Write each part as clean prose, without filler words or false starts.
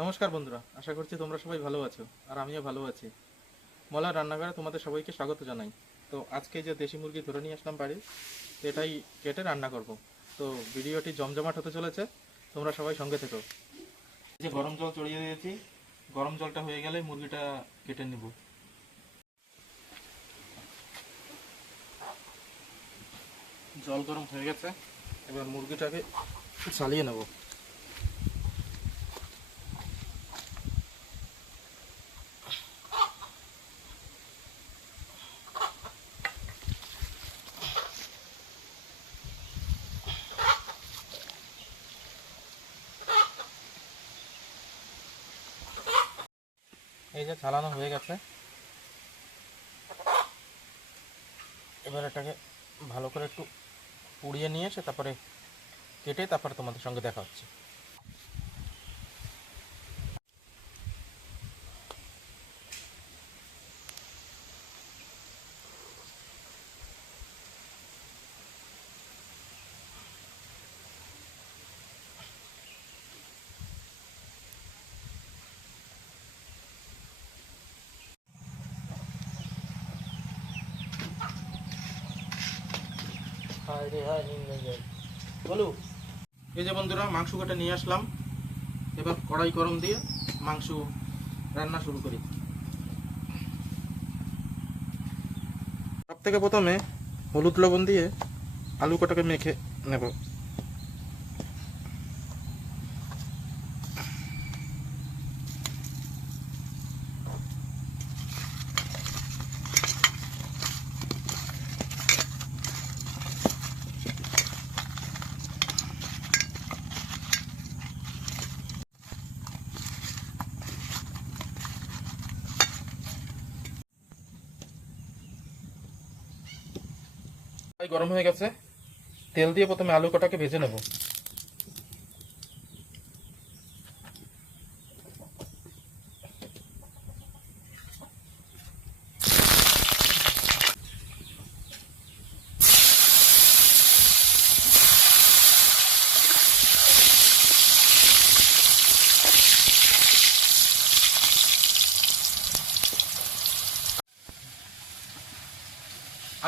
নমস্কার বন্ধুরা, আশা করছি তোমরা সবাই ভালো আছো আর আমিও ভালো আছি। মলার রান্নাঘরে তোমাদের সবাইকে স্বাগত জানাই। তো আজকে যে দেশি মুরগি ধরে নিয়ে আসলাম বাড়ি, তো এটাই কেটে রান্না করব। তো ভিডিওটি জমজমাট হতে চলেছে, তোমরা সবাই সঙ্গে থেকো। এই যে গরম জল চড়িয়ে দিয়েছি, গরম জলটা হয়ে গেলে মুরগিটা কেটে নেব। জল গরম হয়ে গেছে, এবার মুরগিটাকে চালিয়ে নেব। এই যে চালানো হয়ে গেছে, এবার এটাকে ভালো করে একটু পুড়িয়ে নিয়ে এসে তারপরে কেটে তারপরে তোমাদের সঙ্গে দেখা হচ্ছে। বলু, এই যে বন্ধুরা মাংস কাটা নিয়ে আসলাম। এবার কড়াই গরম দিয়ে মাংস রান্না শুরু করি। সব থেকে প্রথমে হলুদ লবণ দিয়ে আলু কটাকে মেখে নেব। গরম হয়ে গেছে, তেল দিয়ে প্রথমে আলু কটাকে ভেজে নেব।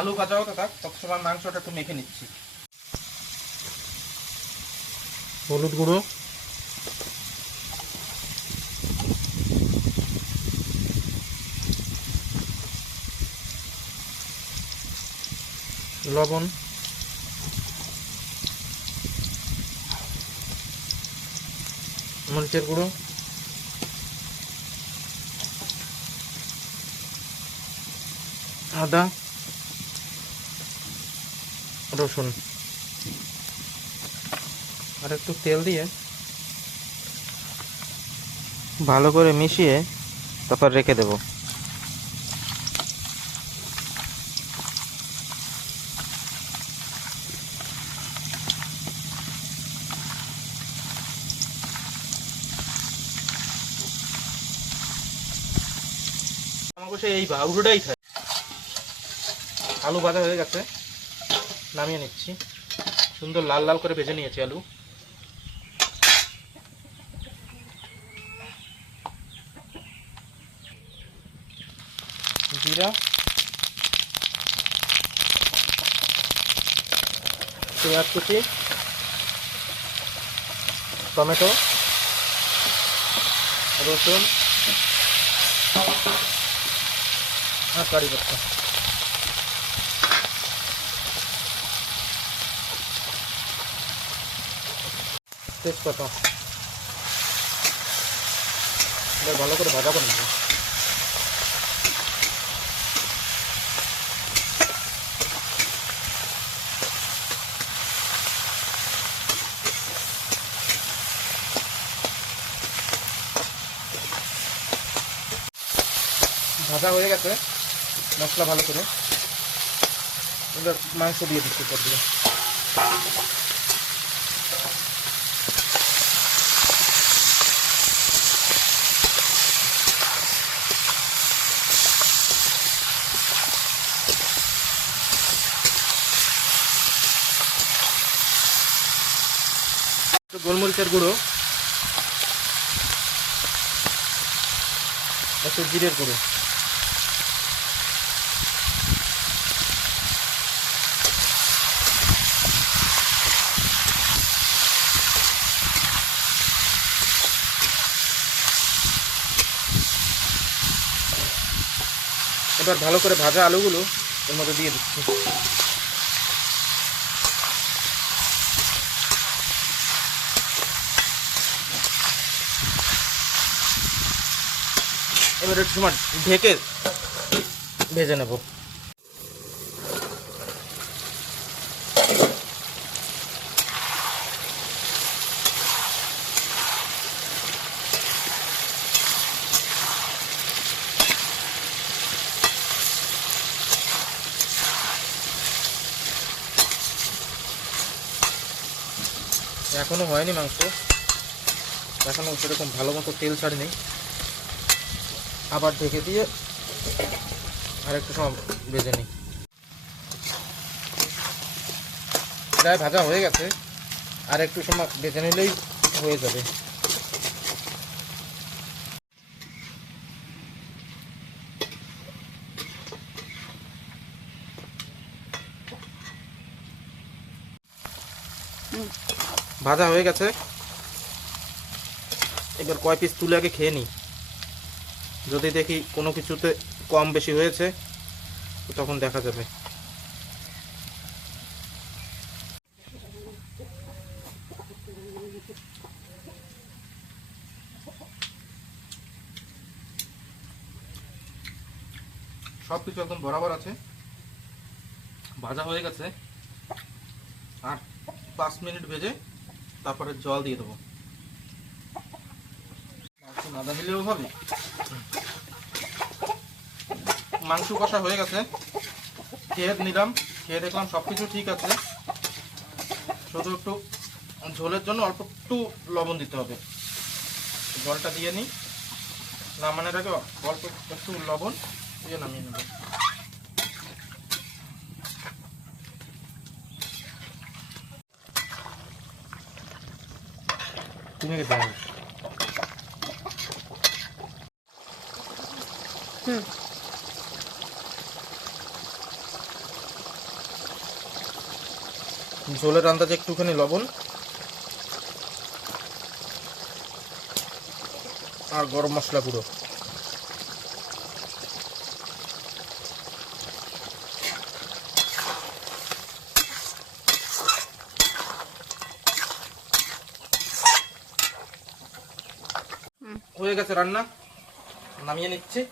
আলু ভাজা হতে থাক, তত সময় মাংসটা একটু মেখে নিচ্ছি। হলুদ গুঁড়ো, লবণ, মরিচের গুঁড়ো, আদা, রসুন আর একটু তেল দিয়ে ভালো করে মিশিয়ে তারপর রেখে দেব। আমাকে এই বাউরুটাই খায়। আলু ভাজা হয়ে গেছে, নামিয়ে নিচ্ছি। সুন্দর লাল লাল করে ভেজে নিয়েছি আলু। জিরা, পেঁয়াজ কুচি, টমেটো, রসুন আর কারি পাতা। তেজপাতা এবার ভালো করে ভাজা করে নেব। ভাজা হয়ে গেছে মশলা ভালো করে, এবার মাংস দিয়ে দিচ্ছি উপর দিয়ে। গোলমরিচের গুঁড়ো, একটু জিরের গুঁড়ো, এবার ভালো করে ভাজা আলুগুলো এর মধ্যে দিয়ে দিচ্ছি। এবার একটু সময় ঢেকে ভেজে নেব। এখনো হয়নি মাংস, এখনো সেরকম ভালো মতো তেল ছাড়েনি। আবার ঢেকে দিয়ে আর একটু সময় ভেজে নিই। প্রায় ভাজা হয়ে গেছে, আর একটু সময় ভেজে নিলেই হয়ে যাবে। ভাজা হয়ে গেছে, এবার কয় পিস তুলে আগে খেয়ে নিই। যদি দেখি কোনো কিছুতে কম বেশি হয়েছে তখন দেখা যাবে। সব কিছু একদম বরাবর আছে, ভাজা হয়ে গেছে। আর 5 মিনিট ভেজে তারপরে জল দিয়ে দেবো। না দিলেও হবে। মাংস কষা হয়ে গেছে, খেয়ে নিলাম, খেয়ে দেখলাম সব কিছু ঠিক আছে। শুধু একটু ঝোলের জন্য অল্প একটু লবণ দিতে হবে। জলটা দিয়ে নিই, নামানোর আগে অল্প একটু লবণ দিয়ে নামিয়ে নেব। তুমি কি দেখ ঝোলের আন্দাজে একটুখানি লবণ আর গরম মশলা গুঁড়ো। হয়ে গেছে রান্না, নামিয়ে নিচ্ছি।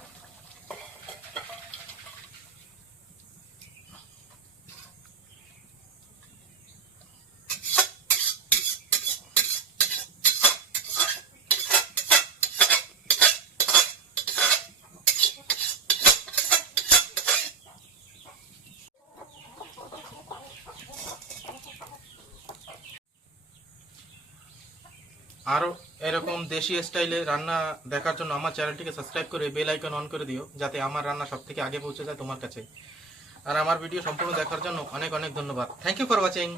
আরও এরকম দেশি স্টাইলে রান্না দেখার জন্য আমার চ্যানেলটিকে সাবস্ক্রাইব করে বেল আইকন অন করে দিও, যাতে আমার রান্না সব থেকে আগে পৌঁছে যায় তোমার কাছে। আর আমার ভিডিও সম্পূর্ণ দেখার জন্য অনেক অনেক ধন্যবাদ। Thank you for watching.